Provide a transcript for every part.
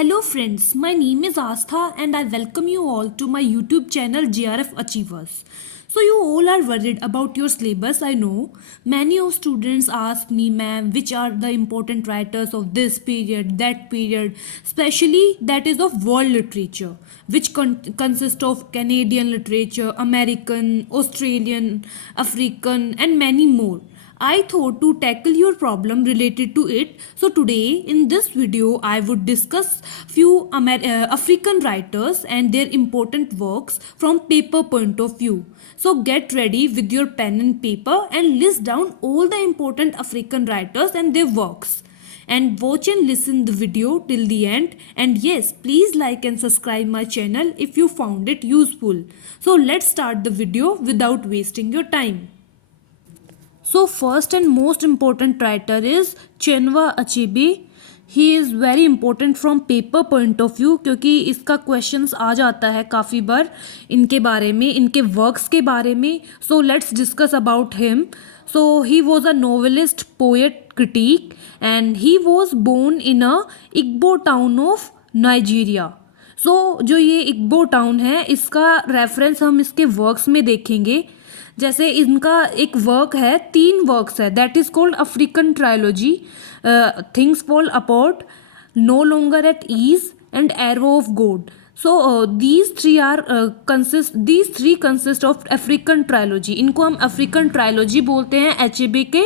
Hello friends, my name is Astha and I welcome you all to my YouTube channel JRF Achievers. So you all are worried about your syllabus, I know. Many of students ask me, ma'am, which are the important writers of this period, that period, especially that is of world literature, which consists of Canadian literature, American, Australian, African and many more. I thought to tackle your problem related to it. So today in this video I would discuss few African writers and their important works from paper point of view. So get ready with your pen and paper and list down all the important African writers and their works. And watch and listen the video till the end, and yes, please like and subscribe my channel if you found it useful. So let's start the video without wasting your time. So first and most important writer is Chinua Achebe. He is very important from paper point of view क्योंकि इसका questions आ जाता है काफ़ी बार इनके बारे में, इनके works के बारे में. So let's discuss about him. So he was a novelist, poet, critic and he was born in a Igbo town of Nigeria. So जो ये इग्बो टाउन है इसका रेफरेंस हम इसके वर्क्स में देखेंगे. जैसे इनका एक वर्क है, 3 वर्क्स है, that is called African trilogy, things fall apart, no longer at ease and arrow of God. So these three consist of African trilogy. इनको हम अफ्रीकन ट्रायोलॉजी बोलते हैं एचएबी के.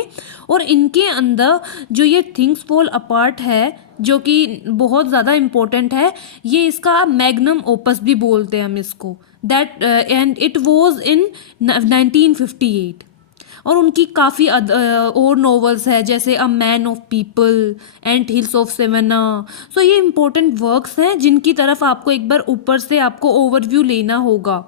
और इनके अंदर जो ये थिंग्स फॉल अपार्ट है जो कि बहुत ज़्यादा इम्पोर्टेंट है, ये इसका मैग्नम ओपस भी बोलते हैं हम इसको. That and it was in 1958. और उनकी काफ़ी और नॉवेल्स है जैसे a man of people, ant hills of savannah. So ये इंपॉर्टेंट वर्क्स हैं जिनकी तरफ आपको एक बार ऊपर से आपको ओवरव्यू लेना होगा.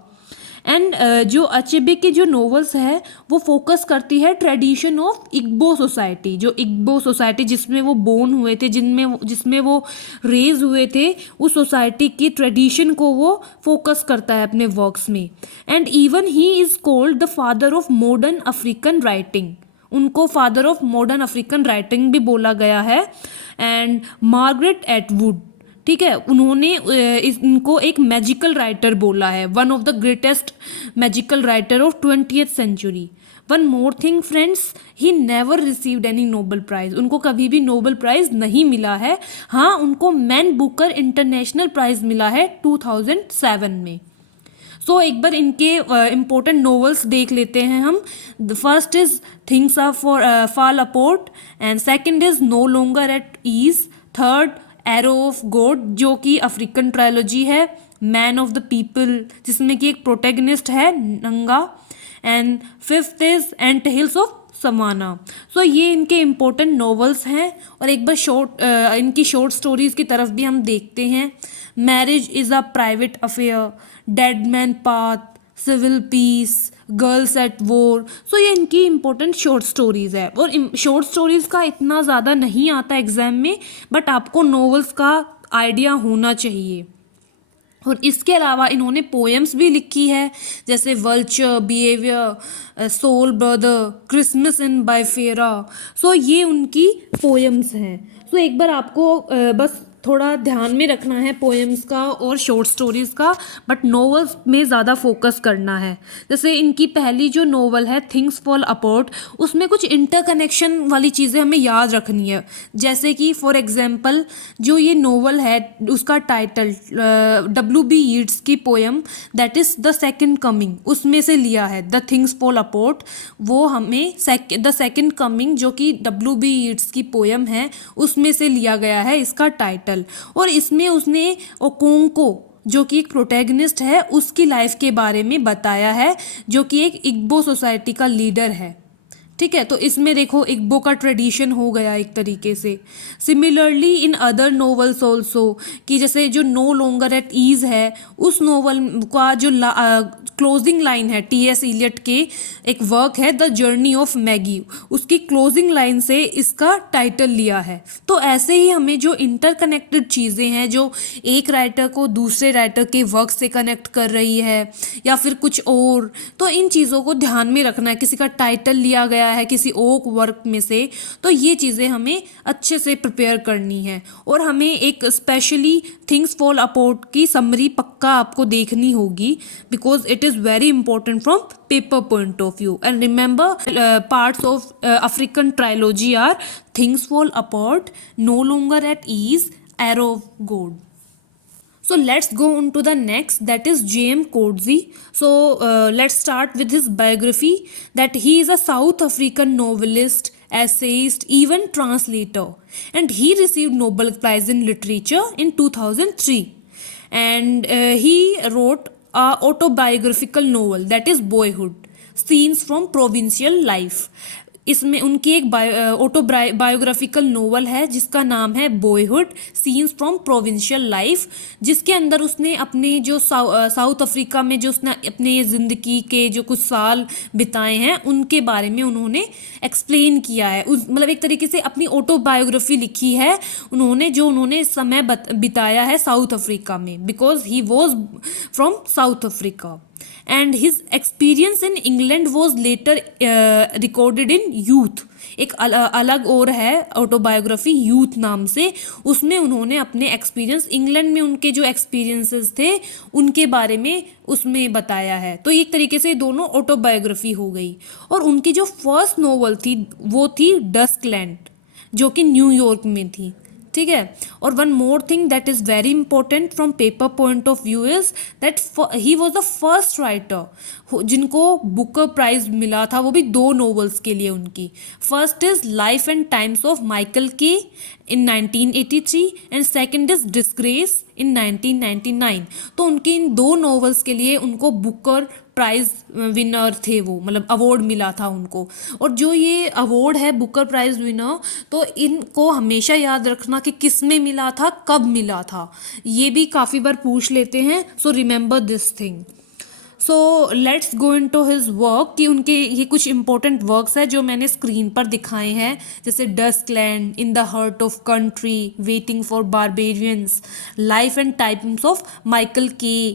एंड जो अचेबे के जो नॉवेल्स है वो फोकस करती है ट्रेडिशन ऑफ इग्बो सोसाइटी. जो इग्बो सोसाइटी जिसमें वो बोर्न हुए थे, जिसमें वो रेज हुए थे, उस सोसाइटी की ट्रेडिशन को वो फोकस करता है अपने वर्क्स में. And even he is called the father of modern African writing. उनको father of modern African writing भी बोला गया है. एंड मार्गरेट एटवुड, ठीक है, उन्होंने इनको एक मैजिकल राइटर बोला है, one of the greatest magical writer of 20th century. One more thing friends, he never received any Nobel prize. उनको कभी भी नोबल प्राइज़ नहीं मिला है. हाँ, उनको मैन बुकर इंटरनेशनल प्राइज़ मिला है 2007 में. सो एक बार इनके इम्पोर्टेंट नॉवेल्स देख लेते हैं हम. The first is things are fall apart and second is no longer at ease, third arrow of god जो कि अफ्रीकन ट्रायोलॉजी है, मैन ऑफ द पीपल जिसमें कि एक प्रोटेगनिस्ट है Nanga, and fifth is ant hills of savannah. So ये इनके important novels हैं. और एक बार इनकी शॉर्ट स्टोरीज़ की तरफ भी हम देखते हैं. Marriage is a private affair, dead man path, civil peace, girls at war. So ये इनकी इम्पोर्टेंट शॉर्ट स्टोरीज़ है. और शॉर्ट स्टोरीज़ का इतना ज़्यादा नहीं आता एग्ज़ाम में, बट आपको नॉवेल्स का आइडिया होना चाहिए. और इसके अलावा इन्होंने पोएम्स भी लिखी है जैसे vulture, behavior, soul brother, Christmas in Biafra. So ये उनकी पोएम्स हैं. सो एक बार आपको बस थोड़ा ध्यान में रखना है पोएम्स का और शॉर्ट स्टोरीज़ का, बट नॉवेल्स में ज़्यादा फोकस करना है. जैसे इनकी पहली जो नॉवल है थिंग्स फॉल अपार्ट, उसमें कुछ इंटरकनेक्शन वाली चीज़ें हमें याद रखनी है. जैसे कि फॉर एग्जांपल जो ये नॉवल है उसका टाइटल W.B. यीट्स की poem that is the second coming, उसमें से लिया है. द थिंग्स फॉल अपार्ट वो हमें द सेकेंड कमिंग जो कि W.B. यीट्स की पोएम है उसमें से लिया गया है इसका टाइटल. और इसमें उसने ओकोंको जो कि एक प्रोटैगनिस्ट है उसकी लाइफ के बारे में बताया है जो कि एक इग्बो सोसाइटी का लीडर है. ठीक है, तो इसमें देखो इग्बो का ट्रेडिशन हो गया एक तरीके से. Similarly in other novels also कि जैसे जो नो लॉन्गर एट ईज है उस नॉवल का जो क्लोजिंग लाइन है टी.एस. इलियट के एक वर्क है द जर्नी ऑफ मैगी, उसकी क्लोजिंग लाइन से इसका टाइटल लिया है। तो ऐसे ही हमें जो इंटरकनेक्टेड चीज़ें हैं जो एक राइटर को दूसरे राइटर के वर्क से कनेक्ट कर रही है या फिर कुछ और, तो इन चीज़ों को ध्यान में रखना है। किसी का टाइटल लिया गया है किसी और वर्क में से, तो ये चीज़ें हमें अच्छे से प्रिपेयर करनी है। और हमें एक स्पेशली थिंग्स फॉल अपार्ट की समरी पक्का आपको देखनी होगी, because it is very important from paper point of view. And remember parts of African trilogy are things fall apart, no longer at ease, arrow of God. So let's go on to the next, that is J.M. Coetzee. So let's start with his biography, that he is a South African novelist, essayist, even translator, and he received Nobel Prize in Literature in 2003. And he wrote a autobiographical novel, that is Boyhood, Scenes from Provincial Life. इसमें उनकी एक autobiographical novel है जिसका नाम है boyhood, scenes from provincial life, जिसके अंदर उसने अपने जो साउथ अफ्रीका में जो उसने अपने ज़िंदगी के जो कुछ साल बिताए हैं उनके बारे में उन्होंने एक्सप्लेन किया है। मतलब एक तरीके से अपनी ऑटोबायोग्राफी लिखी है उन्होंने, जो उन्होंने समय बिताया है साउथ अफ्रीका में, because he was from south Africa. And his experience in England was later recorded in Youth. एक अलग और है ऑटोबायोग्राफी यूथ नाम से, उसमें उन्होंने अपने एक्सपीरियंस इंग्लैंड में उनके जो एक्सपीरियंसेस थे उनके बारे में उसमें बताया है। तो एक तरीके से दोनों ऑटोबायोग्राफी हो गई। और उनकी जो फर्स्ट नोवेल थी वो थी डस्कलैंड, जो कि न्यूयॉर्क में थी, ठीक है। और one more thing that is very important from paper point of view is that he was the first writer जिनको बुकर प्राइज मिला था, वो भी 2 नोवेल्स के लिए उनकी। First is life and times of Michael के इन 1983 एंड सेकेंड इज डिस्ग्रेस इन 1999। तो उनके इन 2 नोवेल्स के लिए उनको बुकर प्राइज विनर थे वो, मतलब अवार्ड मिला था उनको। और जो ये अवार्ड है बुकर प्राइज विनर, तो इनको हमेशा याद रखना कि किस में मिला था, कब मिला था, ये भी काफ़ी बार पूछ लेते हैं। So remember this thing. So let's go into his work, कि उनके ये कुछ इंपॉर्टेंट वर्क्स हैं जो मैंने स्क्रीन पर दिखाए हैं, जैसे Dusklands, in the heart of country, waiting for barbarians, life and times of Michael K,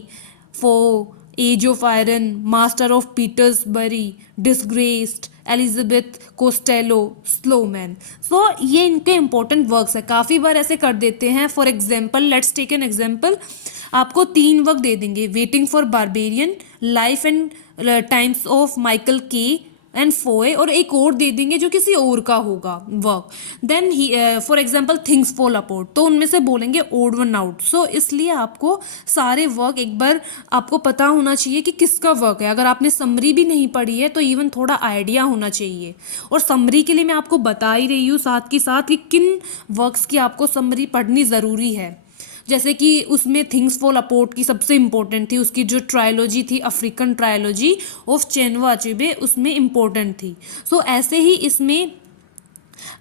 for age of iron, master of Petersburg, disgraced, Elizabeth Costello, slow man. So ये इनके इंपॉर्टेंट वर्क्स है, काफ़ी बार ऐसे कर देते हैं। For example, let's take an example, आपको 3 work दे देंगे, waiting for barbarian, life and times of Michael K and Foe, और एक और दे देंगे जो किसी और का होगा work. Then he for example things fall apart, तो उनमें से बोलेंगे ओड वन आउट। सो इसलिए आपको सारे वर्क एक बार आपको पता होना चाहिए कि किसका वर्क है। अगर आपने समरी भी नहीं पढ़ी है तो इवन थोड़ा आइडिया होना चाहिए। और समरी के लिए मैं आपको बता ही रही हूँ साथ के साथ कि किन वर्क्स की आपको समरी पढ़नी ज़रूरी है। जैसे कि उसमें थिंग्स फॉल अपार्ट की सबसे इम्पोर्टेंट थी, उसकी जो ट्रायोलॉजी थी African trilogy of Chinua Achebe, उसमें इम्पोर्टेंट थी। सो ऐसे ही इसमें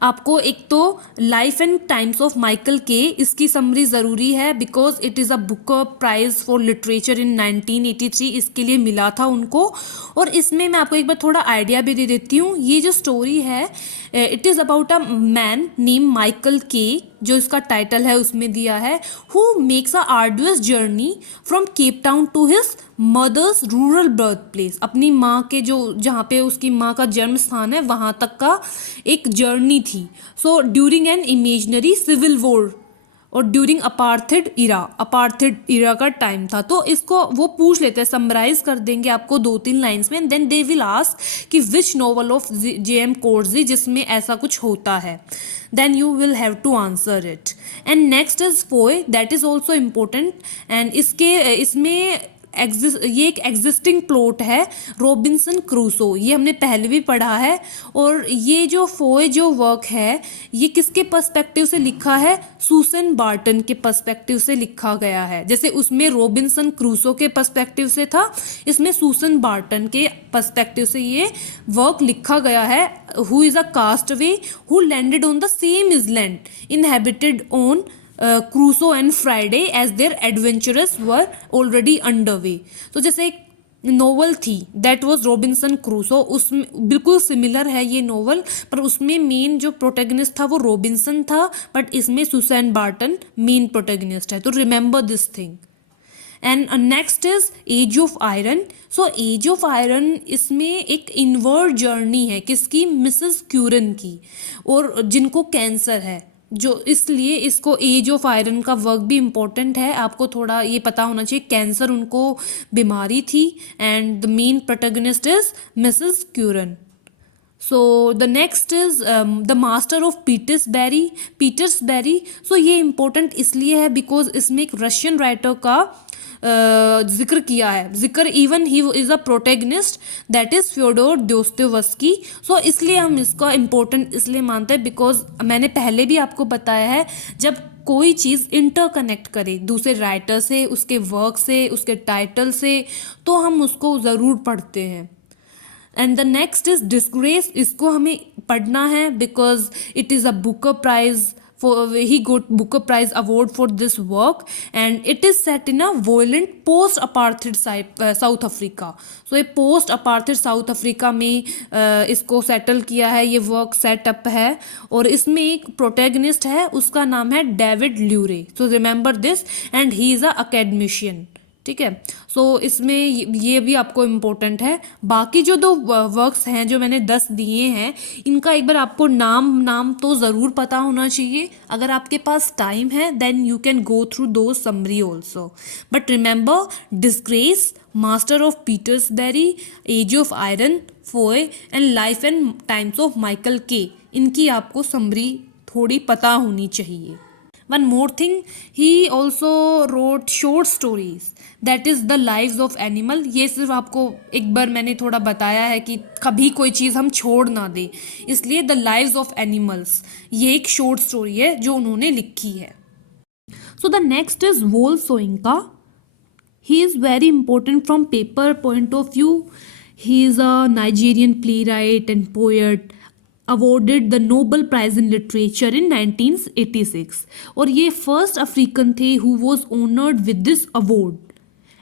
आपको एक तो life and times of Michael के, इसकी समरी ज़रूरी है because it is a Booker prize for literature in 1983, इसके लिए मिला था उनको। और इसमें मैं आपको एक बार थोड़ा आइडिया भी दे देती हूँ। ये जो स्टोरी है it is about a man name Michael K, जो इसका टाइटल है उसमें दिया है, who makes a arduous journey from Cape Town to his mother's rural birth place. अपनी माँ के जो जहाँ पे उसकी माँ का जन्म स्थान है वहाँ तक का एक जर्नी थी। So during an imaginary civil war और ड्यूरिंग अपार्थेड इरा का टाइम था। तो इसको वो पूछ लेते हैं, समराइज कर देंगे आपको 2-3 लाइन्स में, and then they will ask कि which novel of J.M. Coetzee जिसमें ऐसा कुछ होता है, then you will have to answer it. And next is Foy, that is also important, and इसमें ये एक एग्जिस्टिंग प्लॉट है रॉबिन्सन क्रूसो, ये हमने पहले भी पढ़ा है। और ये जो फोए जो वर्क है ये किसके पर्सपेक्टिव से लिखा है, सूसन बार्टन के पर्सपेक्टिव से लिखा गया है। जैसे उसमें रॉबिन्सन क्रूसो के पर्सपेक्टिव से था, इसमें सूसन बार्टन के पर्सपेक्टिव से ये वर्क लिखा गया है। Who is a castaway who landed on the same island inhabited on Crusoe and Friday as their adventures were already under way. तो जैसे नोवेल थी दैट वाज रॉबिन्सन क्रूसो, उसमें बिल्कुल सिमिलर है ये नोवेल, पर उसमें मेन जो प्रोटैगनिस्ट था वो रॉबिन्सन था, बट इसमें सुसैन बार्टन मेन प्रोटैगनिस्ट है, तो remember this thing. And next is age of iron. So age of iron इसमें एक इनवर्ड जर्नी है किसकी, मिसेस क्यूरन की, और जिनको कैंसर है, जो इसलिए इसको एज ऑफ आयरन का वर्क भी इम्पोर्टेंट है, आपको थोड़ा ये पता होना चाहिए, कैंसर उनको बीमारी थी, and the main protagonist is Mrs Curren. So the next is the master of Petersburg. So ये इम्पोर्टेंट इसलिए है बिकॉज इसमें एक रशियन राइटर का जिक्र किया है, जिक्र even he is a protagonist that is Fyodor Dostoevsky. So इसलिए हम इसका इम्पोर्टेंट इसलिए मानते हैं बिकॉज मैंने पहले भी आपको बताया है, जब कोई चीज़ इंटरकनेक्ट करे दूसरे राइटर से, उसके वर्क से, उसके टाइटल से, तो हम उसको ज़रूर पढ़ते हैं। And the next is disgrace, इसको हमें पढ़ना है because it is a Booker prize, he got Booker Prize award for this work, and it is set in a violent post apartheid South Africa. So ये post apartheid South Africa में इसको settle किया है, ये work setup है, और इसमें एक प्रोटैगनिस्ट है, उसका नाम है David Lurie. So remember this, and he is a academician, ठीक है। सो इसमें ये भी आपको इम्पोर्टेंट है। बाकी जो दो वर्क्स हैं जो मैंने 10 दिए हैं, इनका एक बार आपको नाम तो ज़रूर पता होना चाहिए। अगर आपके पास टाइम है then you can go through दो summary also, but remember Disgrace, Master of Petersburg, Age of Iron, Foe, and Life and times of Michael K, इनकी आपको समरी थोड़ी पता होनी चाहिए। One more thing, he also wrote short stories, that is the lives of animal। ये सिर्फ आपको एक बार मैंने थोड़ा बताया है कि कभी कोई चीज़ हम छोड़ ना दें, इसलिए द लाइव्स ऑफ एनिमल्स ये एक शॉर्ट स्टोरी है जो उन्होंने लिखी है। So the next is Wole Soyinka. He is very important from paper point of view. He is a Nigerian playwright and poet, awarded the Nobel Prize in Literature in 1986, और ये first African थे who was honored with this award,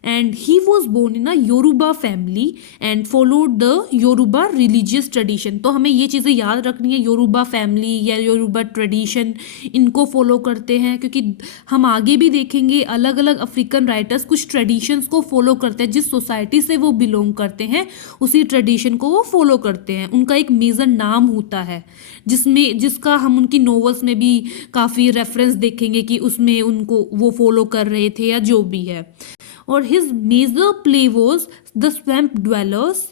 and he was born in a Yoruba family and followed the Yoruba religious tradition। तो हमें ये चीज़ें याद रखनी है, योरुबा फैमिली या योरुबा ट्रेडिशन, इनको फॉलो करते हैं, क्योंकि हम आगे भी देखेंगे अलग अलग अफ्रीकन राइटर्स कुछ ट्रेडिशंस को फॉलो करते हैं, जिस सोसाइटी से वो बिलोंग करते हैं उसी ट्रेडिशन को वो फॉलो करते हैं, उनका एक मेजर नाम होता है जिसका हम उनकी नॉवेल्स में भी काफ़ी रेफरेंस देखेंगे कि उसमें उनको वो फॉलो कर रहे थे या जो भी है। और his major play was the Swamp Dwellers,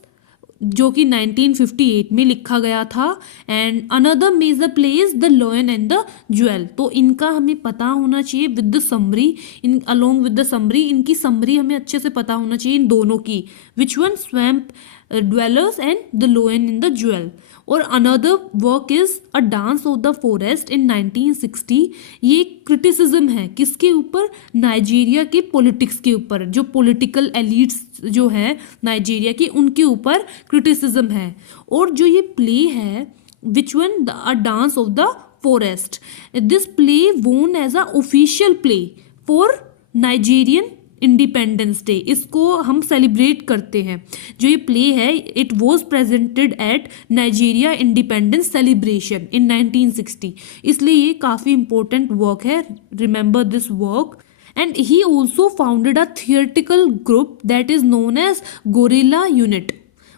जो कि 1958 में लिखा गया था, and another major play is the Lion and the Jewel. तो इनका हमें पता होना चाहिए विद द समरी, इन अलोंग विद द समरी, इनकी समरी हमें अच्छे से पता होना चाहिए इन दोनों की, which one, Swamp Dwellers and the Lion in the Jewel. और another work is a dance of the forest इन 1960। ये क्रिटिसिज्म है किसके ऊपर, नाइजीरिया के पॉलिटिक्स के ऊपर, जो पॉलिटिकल एलिट्स जो हैं नाइजीरिया की, उनके ऊपर क्रिटिसिज्म है। और जो ये प्ले है which one, a dance of the forest, this play won as a official play for Nigerian independence day, इसको हम सेलिब्रेट करते हैं। जो ये प्ले है it was presented at Nigeria independence celebration in 1960, इसलिए ये काफ़ी इंपॉर्टेंट वर्क है, remember this work. And he also founded a theatrical group that is known as Gorilla unit.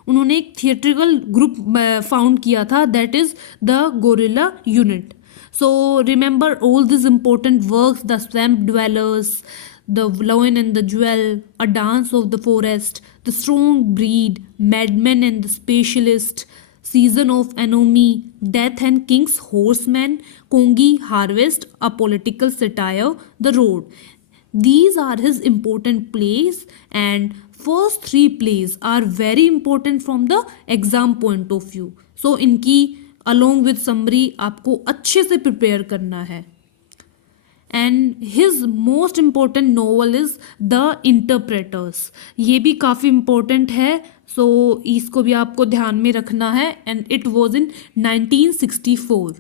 उन्होंने एक थिएट्रिकल ग्रुप फाउंड किया था that is the gorilla unit. So remember all this important works, the Swamp dwellers, The Lion and the Jewel, A Dance of the Forest, The Strong Breed, Madmen and the Specialist, Season of Anomie, Death and King's Horseman, Kongi Harvest, A Political Satire, The Road. These are his important plays, and first 3 plays are very important from the exam point of view. So इनकी along with summary आपको अच्छे से prepare करना है। And his most important novel is the interpreters, ये भी काफ़ी important है, सो इसको भी आपको ध्यान में रखना है, and it was in 1964।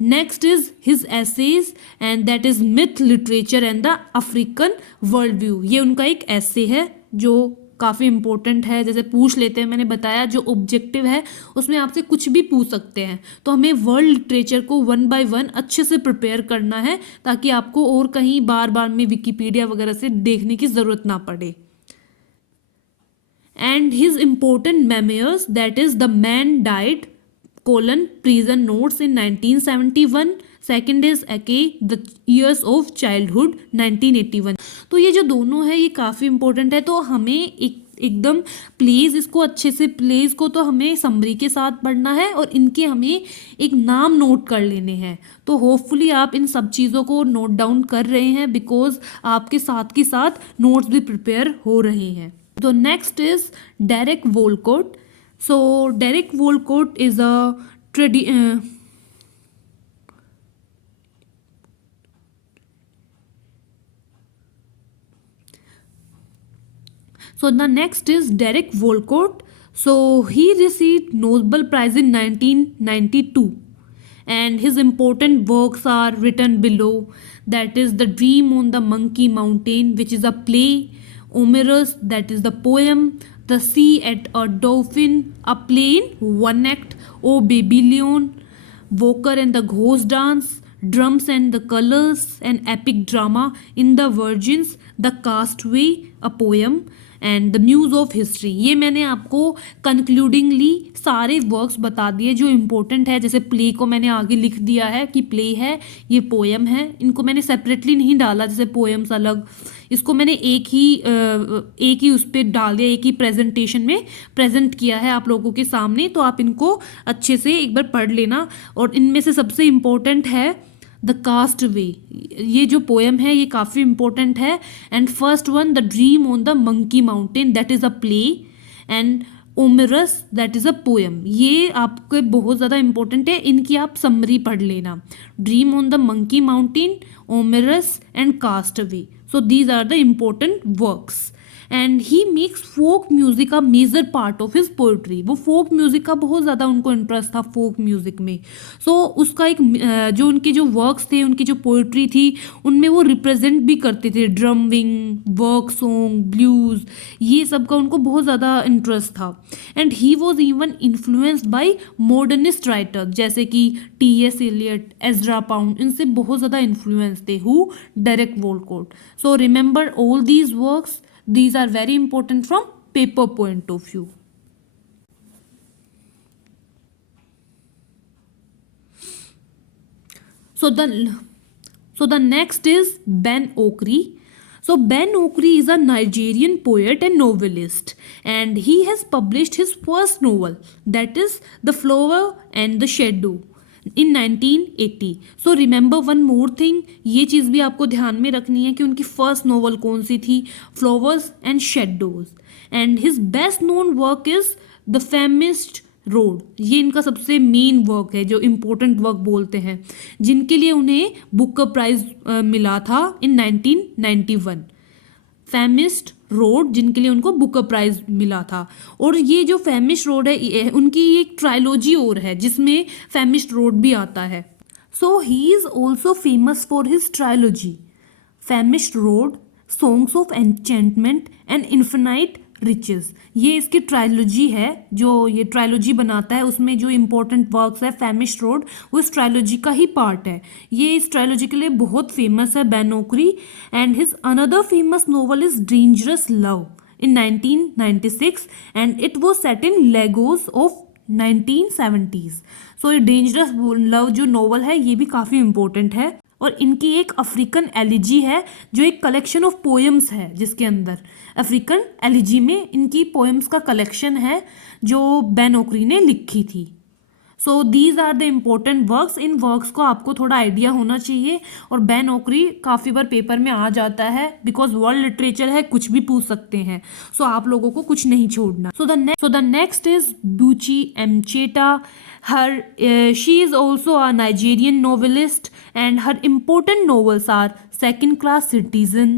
Next is his essays, and that is myth, literature and the African world view. ये उनका एक ऐसे है जो काफ़ी इंपॉर्टेंट है, जैसे पूछ लेते हैं, मैंने बताया जो ऑब्जेक्टिव है उसमें आपसे कुछ भी पूछ सकते हैं, तो हमें वर्ल्ड लिटरेचर को 1 बाय 1 अच्छे से प्रिपेयर करना है ताकि आपको और कहीं बार बार में विकिपीडिया वगैरह से देखने की ज़रूरत ना पड़े. And his important memoirs, that is The Man Died, Prison Notes in 1971. Second is Ake the years of childhood 1981. तो ये जो दोनों है ये काफ़ी इंपॉर्टेंट है, तो हमें एकदम प्लेज इसको अच्छे से, प्लेज को तो हमें समरी के साथ पढ़ना है और इनके हमें एक नाम नोट कर लेने हैं. तो होपफुली आप इन सब चीज़ों को नोट डाउन कर रहे हैं, बिकॉज आपके साथ के साथ नोट्स भी प्रिपेयर हो रहे हैं. तो next is Derek Walcott. So Derek Walcott is a So the next is Derek Walcott. So he received Nobel Prize in 1992 and his important works are written below. That is The Dream on the Monkey Mountain, which is a play. Omerus, that is the poem. The Sea at a Dolphin, a play in one act. O Babylon, Walker and the Ghost Dance. Drums and the Colors, an epic drama. In the Virgins, The Castaway, a poem. And the muse of history. ये मैंने आपको कंक्लूडिंगली सारे works बता दिए जो important है. जैसे play को मैंने आगे लिख दिया है कि प्ले है, ये पोएम है. इनको मैंने सेपरेटली नहीं डाला, जैसे पोएम्स अलग, इसको मैंने एक ही उस पर डाल दिया, एक ही प्रेजेंटेशन में प्रेजेंट किया है आप लोगों के सामने. तो आप इनको अच्छे से एक बार पढ़ लेना. और इनमें से सबसे इम्पोर्टेंट है द कास्टवे. ये जो पोएम है ये काफ़ी इंपॉर्टेंट है. And first one the dream on the monkey mountain, that is a play. And Omeros, that is a poem. ये आपके बहुत ज़्यादा इंपॉर्टेंट है, इनकी आप समरी पढ़ लेना. Dream on the monkey mountain, Omeros and castaway. So these are the important works. And he makes folk music a major part of his poetry. वो फोक म्यूज़िक का बहुत ज़्यादा उनको इंटरेस्ट था फोक म्यूज़िक में. सो उसका एक जो उनके जो वर्क्स थे, उनकी जो पोइट्री थी, उनमें वो रिप्रेजेंट भी करते थे ड्रमिंग, वर्क सॉन्ग, ब्लूज़, ये सब का उनको बहुत ज़्यादा इंटरेस्ट था. And he was even influenced by modernist writer जैसे कि T.S. एलियट, एज़रा पाउंड, इनसे बहुत ज़्यादा इन्फ्लुएंस थे. Who? Derek Walcott. So remember all these works. These are very important from paper point of view. So the next is Ben Okri. So Ben Okri is a Nigerian poet and novelist, and he has published his first novel, that is The Flower and the Shadow, in 1980. So remember one more thing, ये चीज़ भी आपको ध्यान में रखनी है कि उनकी first novel कौन सी थी, flowers and shadows. And his best known work is the famished road. ये इनका सबसे मेन वर्क है, जो इम्पोर्टेंट वर्क बोलते हैं, जिनके लिए उन्हें बुकर प्राइज मिला था इन 1991. फेमिस्ट रोड, जिनके लिए उनको बुकर प्राइज मिला था. और ये जो फेमिस्ट रोड है उनकी एक ट्रायलॉजी और है जिसमें फेमिस्ट रोड भी आता है. So he is also famous for his trilogy famished road, songs of enchantment and infinite riches. ये इसकी ट्रायलॉजी है, जो ये ट्रायलॉजी बनाता है उसमें जो इम्पोर्टेंट वर्क्स है फेमिस्ट रोड, वो इस ट्रायलॉजी का ही पार्ट है. ये इस ट्रायलॉजी के लिए बहुत फेमस है Ben Okri. And his another famous novel is dangerous love in 1996 and it was set in Lagos of 1970s. सो ये डेंजरस लव जो नोवेल है ये भी काफ़ी इम्पोर्टेंट है. और इनकी एक अफ्रीकन एलिजी है जो एक कलेक्शन ऑफ पोएम्स है, जिसके अंदर अफ्रीकन एलिजी में इनकी पोएम्स का कलेक्शन है जो बेन ओकरी ने लिखी थी. So these are the important works. इन वर्क्स को आपको थोड़ा आइडिया होना चाहिए. और बेन ओकरी काफ़ी बार पेपर में आ जाता है बिकॉज वर्ल्ड लिटरेचर है, कुछ भी पूछ सकते हैं. सो आप लोगों को कुछ नहीं छोड़ना. सो द नेक्स्ट इज बूची एमचेटा. She is also a Nigerian novelist and her important novels are Second Class Citizen,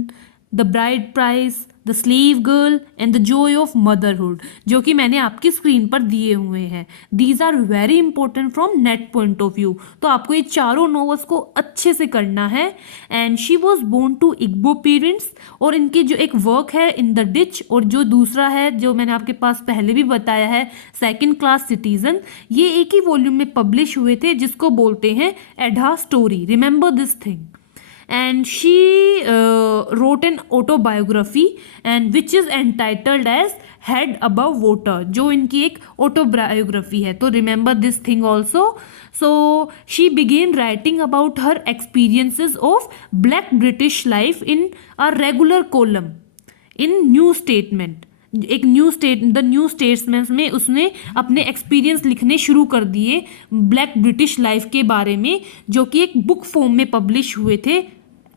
the bride price, the slave girl and the joy of motherhood, जो कि मैंने आपकी स्क्रीन पर दिए हुए हैं. These are very important from net point of view. तो आपको ये चारों नॉवेल्स को अच्छे से करना है. And she was born to Igbo parents, और इनकी जो एक वर्क है इन द डिच, और जो दूसरा है जो मैंने आपके पास पहले भी बताया है सेकेंड क्लास सिटीजन, ये एक ही वॉल्यूम में पब्लिश हुए थे जिसको बोलते हैं एडा story. Remember this thing. And she wrote an autobiography and which is entitled as Head Above Water, जो इनकी एक autobiography है. तो remember this thing also. So she began writing about her experiences of Black British life in a regular column in New Statement. एक the new statesman में उसने अपने experience लिखने शुरू कर दिए ब्लैक ब्रिटिश लाइफ के बारे में, जो कि एक बुक फॉर्म में पब्लिश हुए थे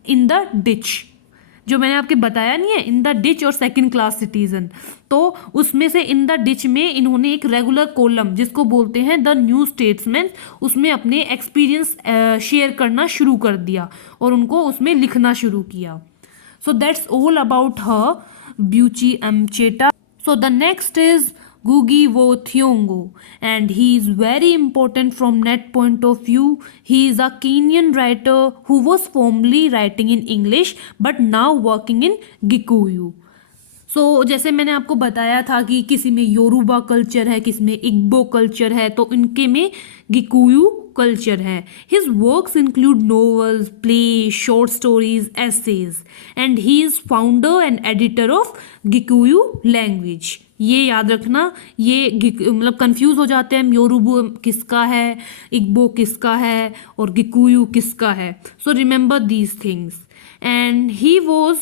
इन द डिच, जो मैंने आपके बताया नहीं है, इन द डिच और सेकंड क्लास सिटीजन. तो उसमें से इन द डिच में इन्होंने एक रेगुलर कॉलम जिसको बोलते हैं द न्यू स्टेट्समैन, उसमें अपने एक्सपीरियंस शेयर करना शुरू कर दिया और उनको उसमें लिखना शुरू किया. So that's all about her, Buchi Amcheta. So the next is Ngugi Wa Thiong'o, and he is very important from net point of view. He is a Kenyan writer who was formerly writing in English but now working in Gikuyu. सो जैसे मैंने आपको बताया था कि किसी में Yoruba culture है, किसी में इग्बो कल्चर है, तो इनके में गिकुयू कल्चर है. His works include novels, play, short stories, essays, and he is founder and editor of Gikuyu language. ये याद रखना, ये मतलब कंफ्यूज हो जाते हैं योरूबा किसका है, इग्बो किसका है और गिकुयू किसका है. So remember these things. And he was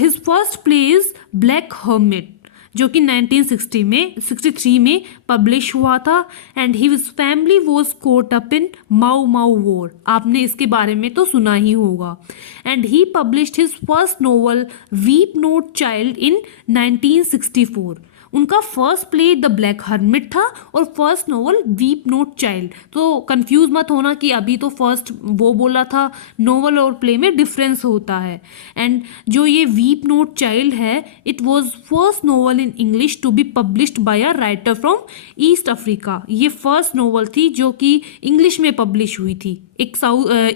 his first play is Black Hermit, जो कि 1963 में पब्लिश हुआ था. And his family was caught up in Mau Mau War. आपने इसके बारे में तो सुना ही होगा. And he published his first novel Weep Not Child in 1964. उनका first play the black hermit था और first novel weep not child. तो कंफ्यूज मत होना कि अभी तो फर्स्ट वो बोला था, नोवेल और प्ले में डिफरेंस होता है. एंड जो ये वीप नोट चाइल्ड है, it was first novel in English to be published by a writer from East Africa. ये फर्स्ट नोवेल थी जो कि इंग्लिश में पब्लिश हुई थी एक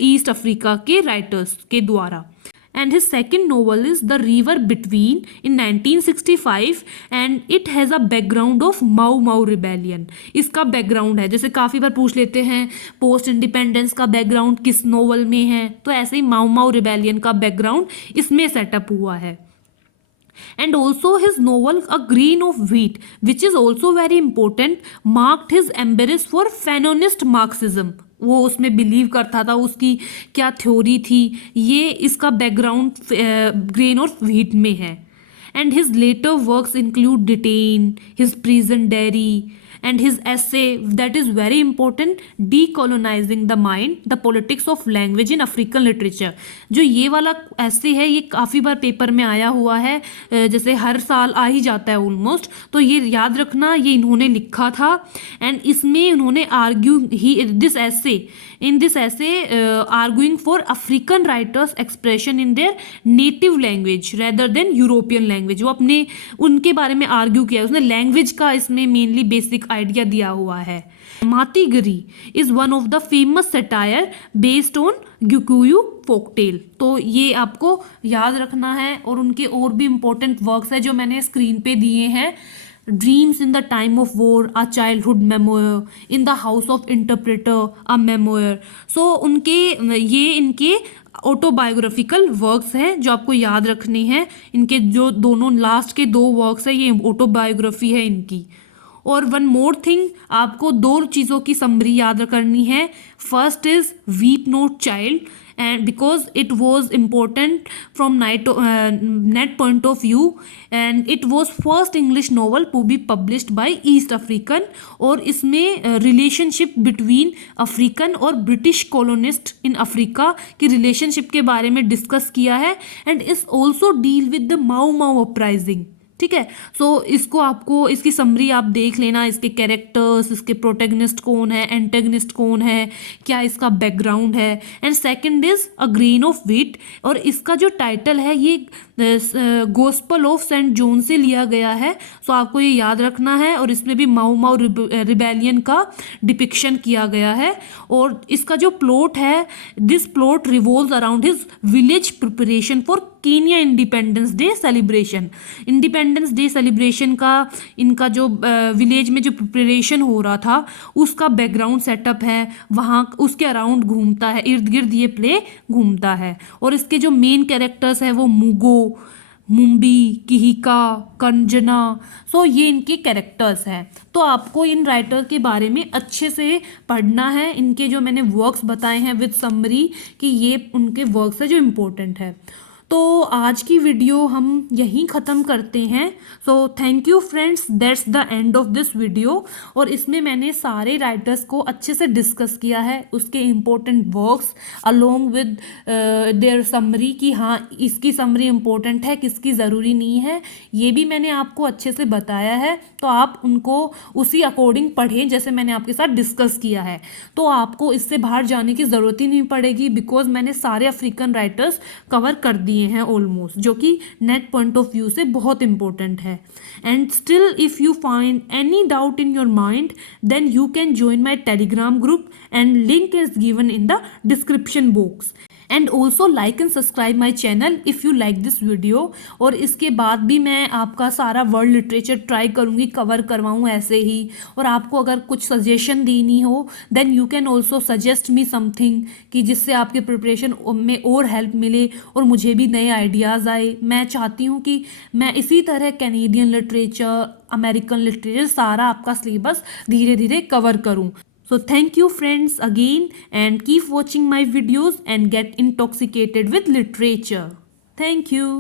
ईस्ट अफ्रीका के राइटर्स के द्वारा. And his second novel is The River Between in 1965 and it has a background of Mau Mau Rebellion. इसका बैकग्राउंड है, जैसे काफ़ी बार पूछ लेते हैं पोस्ट इंडिपेंडेंस का बैकग्राउंड किस नोवेल में है, तो ऐसे ही माउ माउ रिबेलियन का बैकग्राउंड इसमें सेटअप हुआ है. And also his novel A Grain of Wheat, which is also very important, marked his embrace for Fanonist Marxism. वो उसमें बिलीव करता था, उसकी क्या थ्योरी थी, ये इसका बैकग्राउंड ग्रेन ऑफ व्हीट में है. And his letter works include detain, his prison diary, and his essay that is very important, Decolonizing the Mind, the Politics of Language in African Literature. जो ये वाला ऐसे है, ये काफ़ी बार पेपर में आया हुआ है, जैसे हर साल आ ही जाता है ऑलमोस्ट. तो ये याद रखना, ये इन्होंने लिखा था. एंड इसमें उन्होंने in this essay arguing for African writers expression in their native language rather than European language. वो अपने उनके बारे में आर्ग्यू किया, उसने लैंग्वेज का इसमें मेनली बेसिक आइडिया दिया हुआ है. Matigari is one of the famous satire based on Gikuyu folktale. तो ये आपको याद रखना है. और उनके और भी इम्पोर्टेंट वर्क्स है जो मैंने स्क्रीन पे दिए हैं. Dreams in the Time of War, A Childhood Memoir, In the House of Interpreter, A Memoir. So इनके ऑटोबायोग्राफिकल वर्क्स हैं जो आपको याद रखने हैं. इनके जो दोनों लास्ट के 2 वर्क्स हैं, ये ऑटोबायोग्राफी है इनकी. और वन मोर थिंग, आपको 2 चीज़ों की समरी याद करनी है. First is weep not child, and because it was important from net point of view, and it was first English novel to be published by East African. और इसमें relationship between African और British colonist in Africa की relationship के बारे में discuss किया है. And is also deal with the Mau Mau uprising. ठीक है. सो इसको आपको, इसकी समरी आप देख लेना, इसके कैरेक्टर्स, इसके प्रोटेगनिस्ट कौन है, एंटेगनिस्ट कौन है, क्या इसका बैकग्राउंड है. And second is a grain of wheat, और इसका जो टाइटल है ये गोस्पल ऑफ सेंट जॉन से लिया गया है। सो आपको ये याद रखना है। और इसमें भी माऊ माऊ रिबेलियन का डिपिक्शन किया गया है। और इसका जो प्लॉट है, this plot revolves around his village preparation for Kenya independence day celebration. Independence day celebration का इनका जो विलेज में जो प्रिपरेशन हो रहा था उसका बैकग्राउंड सेटअप है, वहाँ उसके अराउंड घूमता है, इर्द गिर्द ये प्ले घूमता है। और इसके जो मेन कैरेक्टर्स हैं वो मुगो, मुम्बी, किहिका, कंजना, सो ये इनके कैरेक्टर्स हैं। तो आपको इन राइटर के बारे में अच्छे से पढ़ना है। इनके जो मैंने वर्क्स बताए हैं विद समरी कि ये उनके वर्क्स है जो इम्पोर्टेंट है। तो आज की वीडियो हम यहीं ख़त्म करते हैं। So thank you friends, that's the end of this video. और इसमें मैंने सारे राइटर्स को अच्छे से डिस्कस किया है, उसके important works along with their summary कि हाँ इसकी समरी इम्पोर्टेंट है, किसकी ज़रूरी नहीं है, ये भी मैंने आपको अच्छे से बताया है। तो आप उनको उसी अकॉर्डिंग पढ़ें जैसे मैंने आपके साथ डिस्कस किया है। तो आपको इससे बाहर जाने की ज़रूरत ही नहीं पड़ेगी, बिकॉज मैंने सारे अफ्रीकन राइटर्स कवर कर दिए हैं ऑलमोस्ट, जो कि नेट पॉइंट ऑफ व्यू से बहुत इंपॉर्टेंट है। And still if you find any doubt in your mind then you can join my Telegram group and link is given in the description box. And also like and subscribe my channel if you like this video. और इसके बाद भी मैं आपका सारा world literature try करूँगी, cover करवाऊँ ऐसे ही। और आपको अगर कुछ सजेशन देनी हो then you can also suggest me something कि जिससे आपके प्रिपरेशन में और हेल्प मिले और मुझे भी नए आइडियाज़ आए। मैं चाहती हूँ कि मैं इसी तरह कैनेडियन लिटरेचर, अमेरिकन लिटरेचर सारा आपका सिलेबस धीरे धीरे कवर करूँ। So thank you friends again and keep watching my videos and get intoxicated with literature. Thank you.